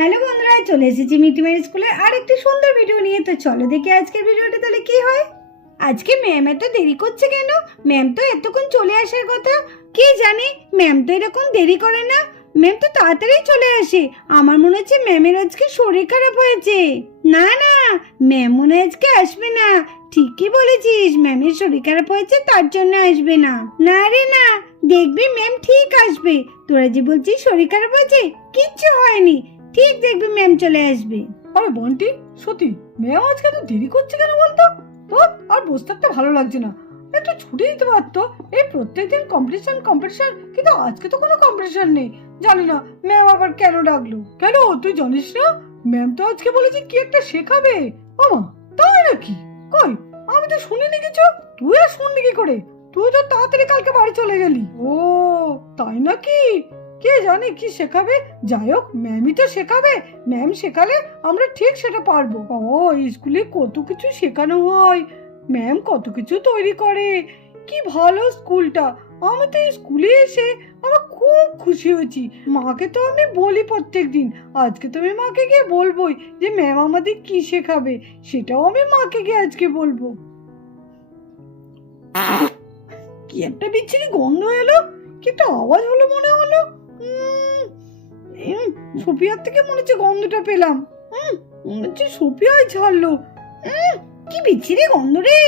Hello বন্ধুরা, চলে এসেছি মিটিমাই স্কুলের আরেকটি সুন্দর ভিডিও নিয়ে। তো চলো দেখি আজকের ভিডিওটা তাহলে কি হয়। আজকে ম্যাম এত দেরি করছে কেন? ম্যাম তো এতক্ষণ চলে আসার কথা। কি জানি, ম্যাম তো এরকম দেরি করে না, ম্যাম তো তাড়াতাড়ি চলে আসে। আমার মনে হচ্ছে ম্যামের আজকে শরীর খারাপ হয়েছে। না না, ম্যাম মনে হয় আজকে আসবে না। ঠিকই বলেছিস, ম্যামের শরীর খারাপ হয়েছে তার জন্য আসবে না। না রে না, দেখবি ম্যাম ঠিক আসবে। তোরা যে বলছিস শরীর খারাপ হয়েছে, কিচ্ছু হয়নি, ঠিক দেখবি ম্যাম চলে আসবে। আরে বন্টি, সত্যি ম্যাম আজকে এত দেরি করছে কেন বলতো? তোর আর বসে থাকতে ভালো লাগছে না, একটু ছুটি দিতে পারতো। এই প্রত্যেকদিন কম্পিটিশন, কিন্তু আজকে তো কোনো কম্পিটিশন নেই। জানি না ম্যাম আবার কেন ডাকলো। কেন তুই জানিস না? ম্যাম তো আজকে বলেছে কি একটা শেখাবে। আমা, তাই নাকি? কই, আমি তো শুনিনি কিছু। তুই আর শুনলি কি করে? তুই তো তাড়াতাড়ি কালকে বাড়ি চলে গেলি। ও তাই নাকি? কে জানে কি শেখাবে। যাই হোক, ম্যামই তো শেখাবে। ম্যাম শেখালে আমরা ঠিক সেটা পারবো। ও, স্কুলে কত কিছু শেখানো হয়, ম্যাম কত কিছু তৈরি করে। কি ভালো স্কুলটা। আমি তো এই স্কুলে এসে আমার খুব খুশি হয়েছি। মাকে তো আমি বলি প্রত্যেক দিন। আজকে তো আমি মাকে গিয়ে বলবোই যে ম্যাম আমাদের কি শেখাবে। সেটাও আমি মাকে গিয়ে আজকে বলবো। কি একটা বিচ্ছিরি গন্ধ এলো, কি একটা আওয়াজ হলো মনে হলো। সোফিয়ার থেকে মনে হচ্ছে গন্ধটা পেলাম। মনে হচ্ছে সোফিয়াই ছাড়লো। কি বিচ্ছিরি গন্ধ রে,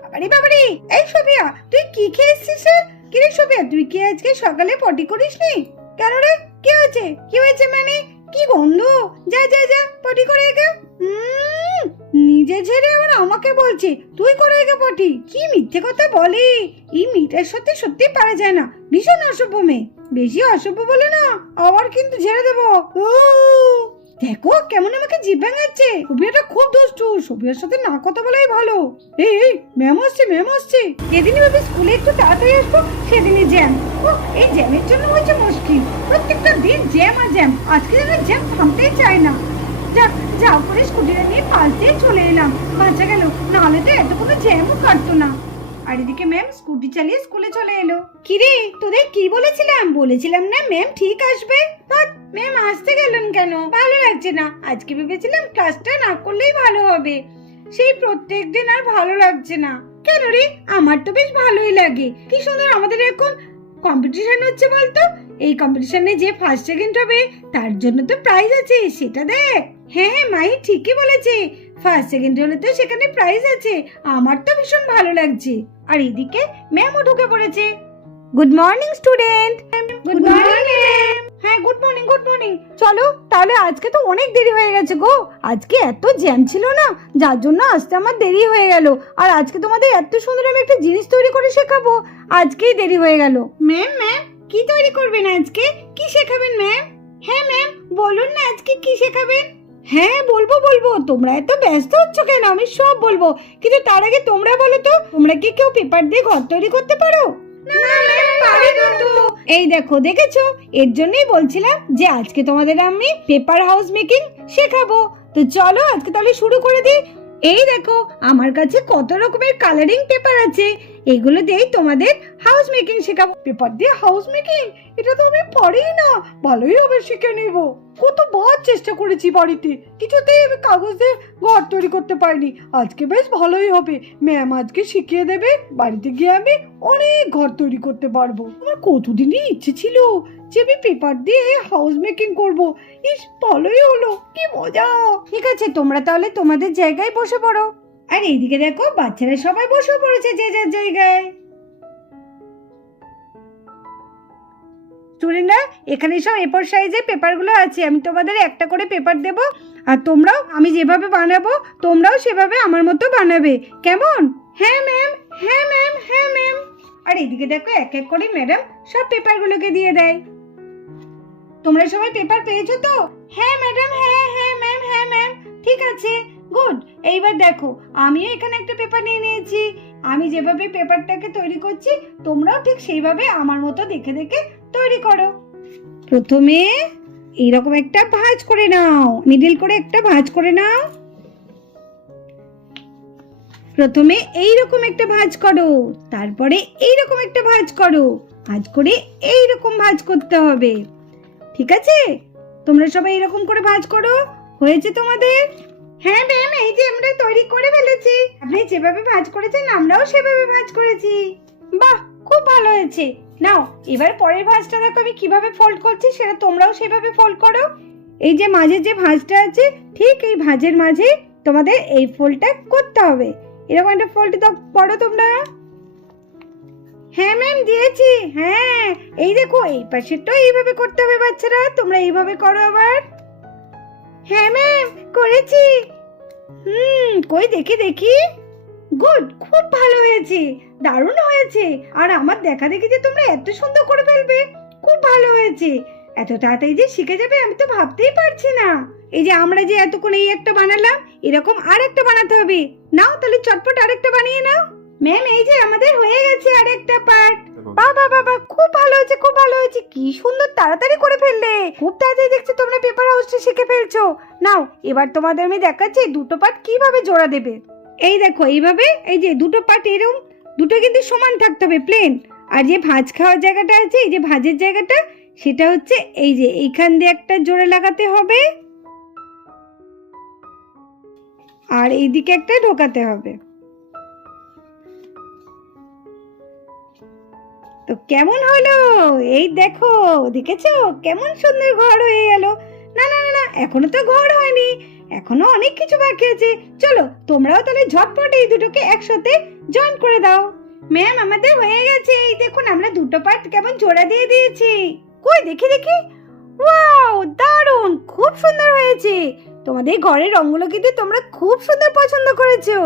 বাবারে বাবারে। এই সোফিয়া, তুই কি খেয়ে এসেছিস রে? কি রে সোফিয়া, তুই কি আজকে সকালে পটি করিসনি? কেন রে, কি হয়েছে? কি হয়েছে মানে? কি গন্ধ! যা যা যা, পটি করে গে। নিজে ছেড়ে আবার আমাকে বলছে তুই করে গে পটি। কি মিথ্যে কথা বলে! এই মেয়েটার সাথে সত্যি পারা যায় না, ভীষণ অসভ্য মেয়ে। বেশি অসভ্য বলে না, আবার কিন্তু ঝেড়ে দেবো। দেখো কেমন আমাকে জিভ ভাঙাচ্ছে। সুবিয়াটা খুব দুষ্টু, সুবিয়ার সাথে না কথা বলাই ভালো। এই এই, ম্যাম আসছে, ম্যাম আসছে। যেদিনই ভাবি স্কুলে একটু তাড়াতাড়ি আসবো, সেদিনই জ্যাম। এই জ্যামের জন্য হয়েছে মুশকিল। প্রত্যেকটা দিন জ্যাম আর জ্যাম। আজকে যেন জ্যাম থামতেই চায় না। যাক, যাও করে স্কুটিটা নিয়ে পাশ দিয়ে চলে এলাম, বাঁচা গেল। নাহলে তো এত কোনো জ্যামও কাটতো না। আর এদিকে ম্যাম স্কুটি চালিয়ে স্কুলে চলে এলো। কিরে, তোদের কি বলেছিলাম? বলেছিলাম না ম্যাম ঠিক আসবে। ম্যাম আসতে গেলেন কেন? ভালো লাগছে না। আজকে ভেবেছিলাম ক্লাসটা না করলেই ভালো হবে। সেই প্রত্যেক দিন আর ভালো লাগছে না। কেন রে? আমার তো বেশ ভালোই লাগে। কি সুন্দর আমাদের এখন কম্পিটিশন হচ্ছে বলতো। এই কম্পিটিশনে যে ফার্স্ট সেকেন্ড হবে তার জন্য তো প্রাইজ আছে, সেটা দেখ। হ্যাঁ হ্যাঁ, মাই ঠিকই বলেছে। ফার্স্ট সেকেন্ড হলে তো সেখানে প্রাইজ আছে। আমার তো ভীষণ ভালো লাগছে। আর এদিকে ম্যামও ঢুকে পড়েছে। Good morning student. Good morning. হ্যাঁ, গুড মর্নিং গুড মর্নিং। চলো তাহলে, আজকে তো অনেক দেরি হয়ে গেছে গো। আজকে এত জ্যাম ছিল না, যার জন্য আসতে আমার দেরি হয়ে গেল। আর আজকে তোমাদের এত সুন্দর আমি একটা জিনিস তৈরি করে শেখাবো, আজকেই দেরি হয়ে গেল। ম্যাম ম্যাম, কি তৈরি করবেন আজকে? কি শেখাবেন ম্যাম? হ্যাঁ ম্যাম, বলুন না আজকে কি শেখাবেন? হ্যাঁ বলবো বলবো, তোমরা এত ব্যস্ত হচ্ছ কেন? আমি সব বলবো, কিন্তু তার আগে তোমরা বলো তো, তোমরা কি কেউ পেপার দিয়ে ঘর তৈরি করতে পারো? না ম্যাম, পারি না তো। এই দেখো, দেখেছো? এর জন্যই বলছিলাম যে আজকে তোমাদের আমি পেপার হাউস মেকিং শেখাবো। তো চলো আজকে তাহলে শুরু করে দিই। এই দেখো, আমার কাছে কত রকমের কালারিং পেপার আছে। এগুলো দিয়েই তোমাদের হাউস মেকিং শেখাবো। পেপার দিয়ে হাউস মেকিং? এটা তো আমি পারি না। ভালোই হবে, শিখে নেব। কতবার চেষ্টা করেছি বাড়িতে, কিছুতেই আমি কাগজ দিয়ে ঘর তৈরি করতে পারিনি। আজকে বেশ ভালোই হবে, ম্যাম আজকে শিখিয়ে দেবে। বাড়িতে গিয়ে আমি অনেক ঘর তৈরি করতে পারবো। আমার কতদিনই ইচ্ছে ছিল যে আমি পেপার দিয়ে হাউস মেকিং করবো। ইস, ভালোই হলো, কি মজা। ঠিক আছে, তোমরা তাহলে তোমাদের জায়গায় বসে পড়ো। আর এইদিকে দেখো, বাচ্চারা সবাই বসে পড়েছে যে যার জায়গায়। স্টুডেন্টরা, এখানে সব এ4 সাইজের পেপারগুলো আছে। আমি তোমাদের একটা করে পেপার দেব, আর তোমরাও আমি যেভাবে বানাবো তোমরাও সেভাবে আমার মতো বানাবে, কেমন? হ্যাঁ ম্যাম, হ্যাঁ ম্যাম, হ্যাঁ ম্যাম। আর এদিকে দেখো, এক এক করে ম্যাডাম সব পেপারগুলোকে দিয়ে দেয়। তোমরা সবাই পেপার পেয়েছো তো? হ্যাঁ ম্যাডাম, হ্যাঁ হ্যাঁ ম্যাম, হ্যাঁ ম্যাম। ঠিক আছে, গুড। এইবার দেখো, আমিও এখানে একটা পেপার নিয়ে নিয়েছি। আমি যেভাবে পেপারটাকে তৈরি করছি তোমরাও ঠিক সেইভাবে আমার মতো দেখে দেখে তৈরি করো। প্রথমে এইরকম একটা ভাঁজ করে নাও, মিডল করে একটা ভাঁজ করে নাও। প্রথমে এইরকম একটা ভাঁজ করো, তারপরে এইরকম একটা ভাঁজ করো। ভাঁজ করে এইরকম ভাঁজ করতে হবে, ঠিক আছে? তোমরা সবাই এরকম করে ভাঁজ করো। হয়েছে তোমাদের? হ্যাঁ ম্যাম, এই যে আমরা তৈরি করে ফেলেছি। আপনি যেভাবে ভাঁজ করেছেন আমরাও সেভাবে ভাঁজ করেছি। বাহ, খুব ভালো হয়েছে। নাও এবার পরের ভাঁজটা দেখো আমি কিভাবে ফোল্ড করছি, সেটা তোমরাও সেভাবে ফোল্ড করো। এই যে মাঝের যে ভাঁজটা আছে, ঠিক এই ভাঁজের মাঝে তোমাদের এই ফোল্ডটা করতে হবে। এরকম একটা ফোল্ড দাও, পড়ো তোমরা। হ্যাঁ ম্যাম, দিয়েছি। হ্যাঁ, এই দেখো এই পাশেরটাও এইভাবে করতে হবে বাচ্চারা, তোমরা এইভাবে করো আবার। হ্যাঁ ম্যাম, করেছি। কই দেখি দেখি। গুড, খুব ভালো হয়েছে, দারুণ হয়েছে। আর আমার দেখা দেখি যে তোমরা এত সুন্দর করে ফেলবে, খুব ভালো হয়েছে। এত তাড়াতাড়ি যে শিখে যাবে আমি তো ভাবতেই পারছি না। এই যে আমরা যে এতক্ষণ এই একটা বানালাম, এরকম আর একটা বানাতে হবে। নাও তাহলে চটপট আরেকটা বানিয়ে নাও। ম্যাম, এই যে আমাদের হয়ে গেছে আরেকটা পার্ট। বাবা বাবা, খুব ভালো হয়েছে, খুব ভালো হয়েছে। কি সুন্দর তাড়াতাড়ি করে ফেললে, খুব তাড়াতাড়ি দেখছি তোমরা পেপার হাউসটা শিখে ফেলছো। নাও এবার তোমাদের আমি দেখাচ্ছি দুটো পার্ট কিভাবে জোড়া দেবে। এই দেখো এইভাবে, এই যে দুটো পার্ট এরকম, দুটো কিন্তু সমান থাকতে হবে, প্লেন। আর যে ভাঁজ খাওয়ার জায়গাটা আছে, এই যে ভাঁজের জায়গাটা, সেটা হচ্ছে এই যে এইখান দিয়ে একটা জোড়া লাগাতে হবে, আর এইদিকে একটা ঢোকাতে হবে। তো কেমন হলো? এই দেখো, দেখেছো কেমন সুন্দর ঘর হয়ে গেল। না না না না, এখনো তো ঘর হয়নি, এখনো অনেক কিছু বাকি আছে। চলো তোমরাও তাহলে ঝটপট এই দুটোকে একসাথে জয়েন করে দাও। ম্যাম, আমাদের হয়ে গেছে। এই দেখুন আমরা দুটো পার্ট কেমন জোড়া দিয়ে দিয়েছি। কই দেখি দেখি। ওয়াও, দারুণ, খুব সুন্দর হয়েছে। তোমাদের ঘরের রঙগুলো কিন্তু তোমরা খুব সুন্দর পছন্দ করেছো।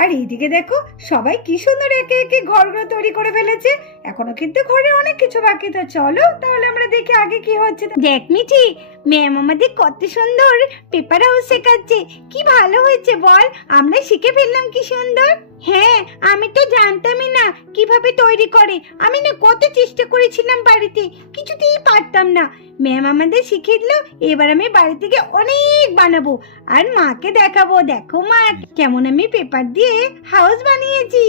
আর এইদিকে দেখো সবাই কি সুন্দর একে একে ঘরগুলো তৈরি করে ফেলেছে। এখনো কিন্তু ঘরে অনেক কিছু বাকি। তো চলো তাহলে আমরা দেখি আগে কি হচ্ছে। দেখ মিঠি, ম্যাম আমাদের কত সুন্দর পেপার হাউস শেখাচ্ছে। কি ভালো হয়েছে বল, আমরা শিখে ফেললাম কি সুন্দর। হ্যাঁ, আমি তো জানতামই না কিভাবে তৈরি করে। আমি না কত চেষ্টা করেছিলাম বাড়িতে, কিছুতেই পারতাম না। ম্যাম আমাদের শিখিয়ে দিল, এবার আমি বাড়ি থেকে অনেক বানাবো আর মাকে দেখাবো। দেখো মা, কেমন আমি পেপার দিয়ে হাউস বানিয়েছি।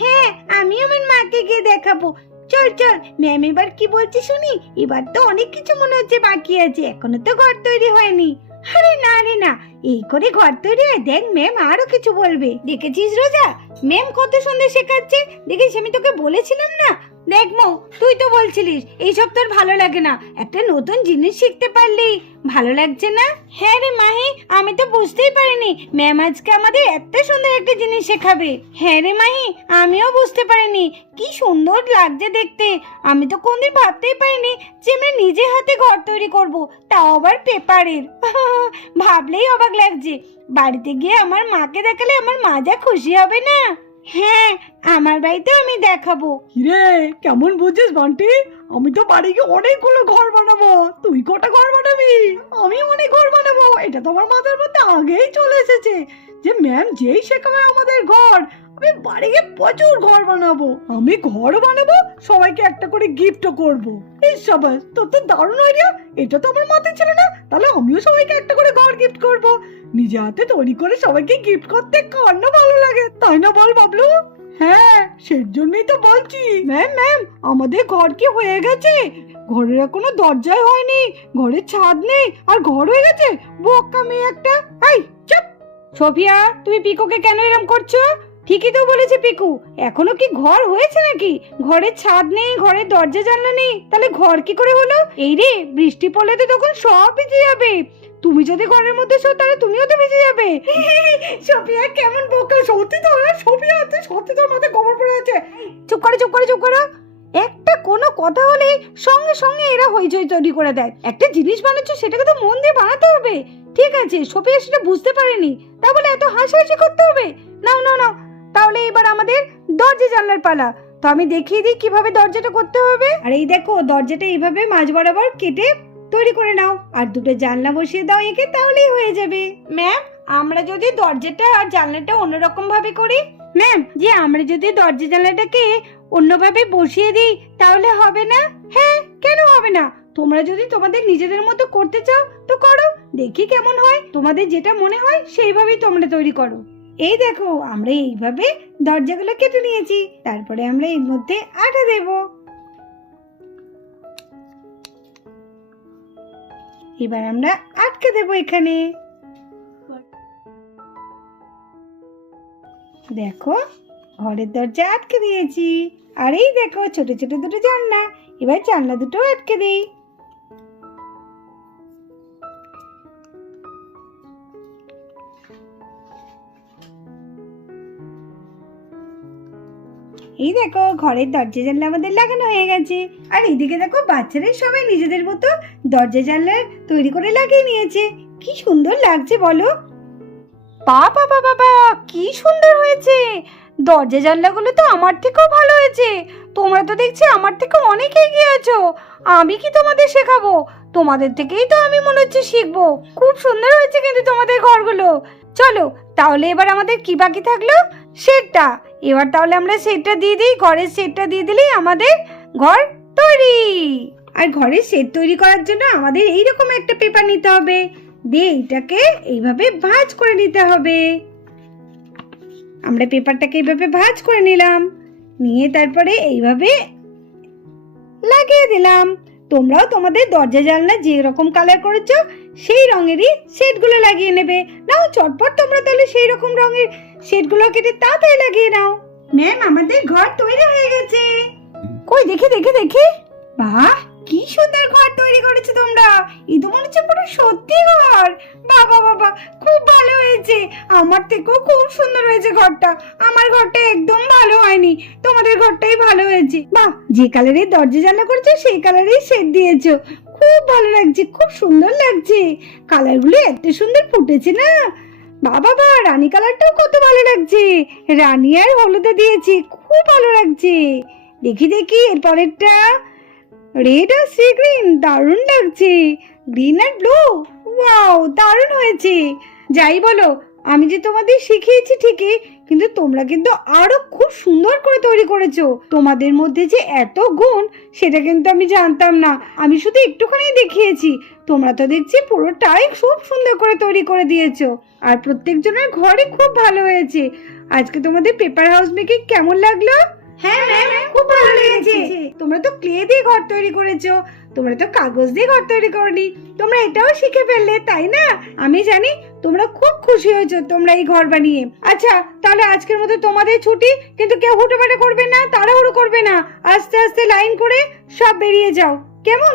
হ্যাঁ, আমি আমার মাকে গিয়ে দেখাবো। চল চল, ম্যাম এবার কি বলছে শুনি। এবার তো অনেক কিছু মনে হচ্ছে বাকি আছে, এখনো তো ঘর তৈরি হয়নি। আরে না রে না, এই করে ঘর তৈরি হয়। দেখ ম্যাম আরো কিছু বলবে। দেখেছিস রোজা, ম্যাম কত সুন্দর শেখাচ্ছে। দেখিস, আমি তোকে বলেছিলাম না। দেখ মৌ, তুই তো বলছিলিস এইসব তোর ভালো লাগে না, একটা নতুন জিনিস শিখতে পারলি ভালো লাগছে না। হ্যাঁ রে মাহি, আমি তো বুঝতেই পারিনি ম্যাম আজকে আমাদের এত সুন্দর একটা জিনিস শেখাবে। হ্যাঁ রে মাহি, আমিও বুঝতে পারিনি, কি সুন্দর লাগছে দেখতে। আমি তো কোনদিন ভাবতেই পারিনি যে আমরা নিজে হাতে ঘর তৈরি করব, তাও আবার পেপারের। ভাবলেই অবাক লাগছে। বাড়িতে গিয়ে আমার মাকে দেখালে আমার মা যা খুশি হবে না। হ্যাঁ, আমার বাড়িতেও আমি দেখাবো। কিরে, কেমন বুঝছিস বান্টি? আমি তো বাড়ি গিয়ে অনেকগুলো ঘর বানাবো। তুই কটা ঘর বানাবি? আমি অনেক ঘর বানাবো। এটা তো আমার মাথার মধ্যে আগেই চলে এসেছে যে ম্যাম যেই শেখাবে আমাদের ঘর, আমি বাড়ি গিয়ে প্রচুর ঘর বানাবো। আমি ঘর বানাবো, সবাইকে একটা করে গিফটও করবো। এই সবাই তোর তো দারুণ আইডিয়া, এটা তো আমার মাথায় ছিল না। তাহলে আমিও সবাইকে একটা করে ঘর গিফট করবো। নিজে হাতে তৈরি করে সবাইকে গিফট করতে কার না ভালো লাগে, তাই না বল বাবলু? হ্যাঁ, সেই জন্যই তো বলছি। ম্যাম ম্যাম, আমাদের ঘর কি হয়ে গেছে? ঘরের এখনো দরজাই হয়নি, ঘরের ছাদ নেই, আর ঘর হয়ে গেছে। বোকা মেয়ে একটা। এই চুপ! সোফিয়া, তুমি পিকুকে কেন এরকম করছো? ঠিকই তো বলেছে পিকু, এখনো কি ঘর হয়েছে নাকি? ঘরের ছাদ নেই, ঘরের দরজা জানলা নেই, তাহলে ঘর কি করে হলো? এই রে, বৃষ্টি পড়লে তো তখন সব ভিজে যাবে। তুমি যদি ঘরের মধ্যে শো তাহলে তুমিও তো ভিজে যাবে। সোফিয়া কেমন বোকা! সত্যি তো সোফিয়া, তুই সত্যি তোর মাথায় গোবর পড়ে আছে। চুপ করো চুপ করো চুপ করো। একটা কোনো কথা হলে সঙ্গে সঙ্গে এরা হইচই তৈরি করে দেয়। একটা জিনিস বানাচ্ছ সেটাকে তো মন দিয়ে বানাতে হবে। ঠিক আছে, সোফিয়া সেটা বুঝতে পারেনি, তা বলে এত হাসাহাসি করতে হবে? নাও নাও নাও, তাহলে এবার আমাদের দরজা জানলার পালা। তো আমি দেখিয়ে দিই কিভাবে দরজাটা করতে হবে। আর এই দেখো, দরজাটা এইভাবে মাঝ বরাবর কেটে তৈরি করে নাও, আর দুটো জানলা বসিয়ে দাও একে, তাহলেই হয়ে যাবে। ম্যাম, আমরা যদি দরজাটা আর জানলাটা অন্যরকম ভাবে করি? ম্যাম, যে আমরা যদি দরজা জানলাটাকে অন্যভাবে বসিয়ে দিই তাহলে হবে না? হ্যাঁ, কেন হবে না? তোমরা যদি তোমাদের নিজেদের মতো করতে চাও তো করো, দেখি কেমন হয়। তোমাদের যেটা মনে হয় সেইভাবেই তোমরা তৈরি করো। এই দেখো, আমরা এইভাবে দরজাগুলো কেটে নিয়েছি, তারপরে আমরা এর মধ্যে আঠা দেব। এবার আমরা আটকে দেবো এখানে। দেখো ঘরের দরজা আটকে দিয়েছি। আর এই দেখো ছোট ছোট দুটো জানলা, এবার জানলা দুটো আটকে দিই। এই দেখো ঘরের দরজা জানলা আমাদের লাগানো হয়ে গেছে। আর এইদিকে দেখো বাচ্চারা সবাই নিজেদের মতো দরজা জানলা তৈরি করে লাগিয়ে নিয়েছে। কি সুন্দর লাগছে বলো। বাবা বাবা বাবা কি সুন্দর হয়েছে। দরজা জানলাগুলো তো আমার থেকেও ভালো হয়েছে। তোমরা তো দেখছি আমার থেকে অনেক এগিয়ে আছো। আমি কি তোমাদের শেখাবো? তোমাদের থেকেই তো আমি মনে হচ্ছে শিখবো। খুব সুন্দর হয়েছে কিন্তু তোমাদের ঘরগুলো। চলো তাহলে এবার আমাদের কি বাকি থাকলো? শেডটা। এবার তাহলে আমরা শেডটা দিয়ে দিই। ঘরের শেডটা দিয়ে দিলেই আমাদের ঘর তৈরি। আর ঘরের শেড তৈরি করার জন্য আমাদের এইরকম একটা পেপার নিতে হবে, দিয়ে এইটাকে এইভাবে ভাঁজ করে নিতে হবে। আমরা পেপারটাকে এইভাবে ভাঁজ করে নিলাম, নিয়ে তারপরে এইভাবে লাগিয়ে দিলাম। তোমরাও তোমাদের দরজা জানলা যে রকম কালার করেছো সেই রঙেরই শেডগুলো লাগিয়ে নেবে। নাও চটপট তোমরা তাহলে সেই রকম রঙের শেডগুলো কেটে তাড়াতাড়ি লাগিয়ে নাও। ম্যাম আমাদের ঘর তৈরি হয়ে গেছে। কই দেখি দেখি দেখি। বাহ কি সুন্দর ঘর তৈরি করেছো তোমরা। এই তো মনে হচ্ছে পুরো সত্যি ঘর। বাবা বাবা খুব ভালো হয়েছে। আমার থেকেও খুব সুন্দর হয়েছে ঘরটা। আমার ঘরটা একদম ভালো হয়নি, তোমাদের ঘরটাই ভালো হয়েছে। বাহ যে কালারের দরজা জানলা করেছো সেই কালারের শেড দিয়েছো। খুব ভালো লাগছে, খুব সুন্দর লাগছে। কালারগুলো এত সুন্দর ফুটেছে না। বাবা বা রানী কালারটাও কত ভালো লাগছে। রানী আর হলুদে দিয়েছি, খুব ভালো লাগছে। দেখি দেখি এর পরেরটা রেড আর সি গ্রিন, দারুণ লাগছে। গ্রিন আর ব্লু, ওয়াও দারুণ হয়েছে। যাই বলো আমি যে তোমাদের শিখিয়েছি ঠিকই, কিন্তু তোমরা কিন্তু আরো খুব সুন্দর করে তৈরি করেছো। তোমাদের মধ্যে যে এত গুণ সেটা কিন্তু আমি জানতাম না। আমি শুধু একটুখানি দেখিয়েছি, তোমরা তো দেখছি পুরোটাই খুব সুন্দর করে তৈরি করে দিয়েছো। আর প্রত্যেকজনের ঘরে খুব ভালো হয়েছে। আজকে তোমাদের পেপার হাউস মেকিং কেমন লাগলো? হ্যাঁ ম্যাম খুব ভালো লেগেছে। তোমরা তো ক্লে দিয়ে ঘর তৈরি করেছো, তোমরা তো কাগজ দিয়ে ঘর তৈরি করনি। তোমরা এটাও শিখে ফেললে, তাই না? আমি জানি তোমরা খুব খুশি হয়েছো তোমরা এই ঘর বানিয়ে। আচ্ছা তাহলে আজকের মতো তোমাদের ছুটি, কিন্তু কেউ হুটোপাটা করবে না, তাড়াহুড়ো করবে না। আস্তে আস্তে লাইন করে সব বেরিয়ে যাও, কেমন?